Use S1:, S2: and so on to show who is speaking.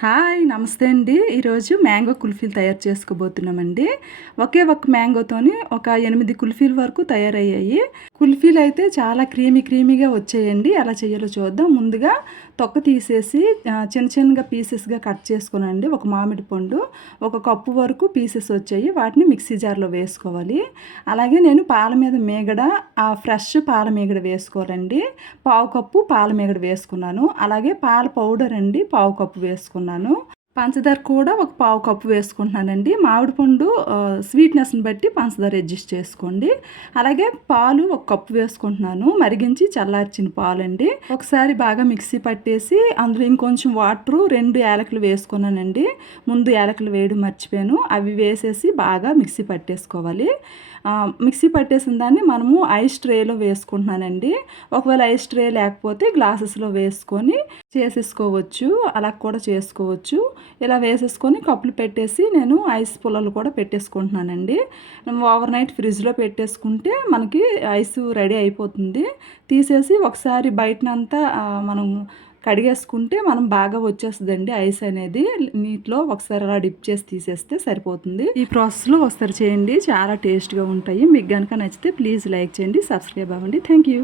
S1: Hi నమస్తే అండి. ఈరోజు మ్యాంగో కుల్ఫీలు తయారు చేసుకోబోతున్నామండి. ఒకే ఒక మ్యాంగోతోని ఒక ఎనిమిది కుల్ఫీల వరకు తయారయ్యాయి. కుల్ఫీలు అయితే చాలా క్రీమీ క్రీమీగా వచ్చాయండి. ఎలా చేయాలో చూద్దాం. ముందుగా తొక్క తీసేసి చిన్న చిన్నగా పీసెస్గా కట్ చేసుకునండి. ఒక మామిడి పండు ఒక కప్పు వరకు పీసెస్ వచ్చాయి. వాటిని మిక్సీ జార్లో వేసుకోవాలి. అలాగే నేను పాల మీద మేగడ ఆ ఫ్రెష్ పాల మేగడ వేసుకోవాలండి. పావు కప్పు పాల మేగడ వేసుకున్నాను. అలాగే పాల పౌడర్ అండి పావు కప్పు వేసుకున్నాను. ఉన్నాను పంచదార కూడా ఒక పావు కప్పు వేసుకుంటున్నానండి. మామిడి పండు స్వీట్నెస్ని బట్టి పంచదార అడ్జస్ట్ చేసుకోండి. అలాగే పాలు ఒక కప్పు వేసుకుంటున్నాను. మరిగించి చల్లార్చిన పాలు అండి ఒకసారి బాగా మిక్సీ పట్టేసి అందులో ఇంకొంచెం వాటరు రెండు యాలకులు వేసుకున్నానండి. ముందు యాలకులు వేయడం మర్చిపోయాను. అవి వేసేసి బాగా మిక్సీ పట్టేసుకోవాలి. మిక్సీ పట్టేసిన దాన్ని మనము ఐస్ ట్రేలో వేసుకుంటున్నానండి. ఒకవేళ ఐస్ ట్రే లేకపోతే గ్లాసెస్లో వేసుకొని చేసేసుకోవచ్చు. అలా కూడా చేసుకోవచ్చు. ఇలా వేసేసుకొని కప్పులు పెట్టేసి నేను ఐస్ పుల్లలు కూడా పెట్టేసుకుంటున్నానండి. ఓవర్ నైట్ ఫ్రిడ్జ్లో పెట్టేసుకుంటే మనకి ఐస్ రెడీ అయిపోతుంది. తీసేసి ఒకసారి బయటనంతా మనం కడిగేసుకుంటే మనం బాగా వచ్చేస్తుందండి ఐస్ అనేది. నీటిలో ఒకసారి అలా డిప్ చేసి తీసేస్తే సరిపోతుంది. ఈ ప్రాసెస్లో ఒకసారి చేయండి. చాలా టేస్ట్గా ఉంటాయి. మీకు కనుక నచ్చితే ప్లీజ్ లైక్ చేయండి సబ్స్క్రైబ్ అవ్వండి. Thank you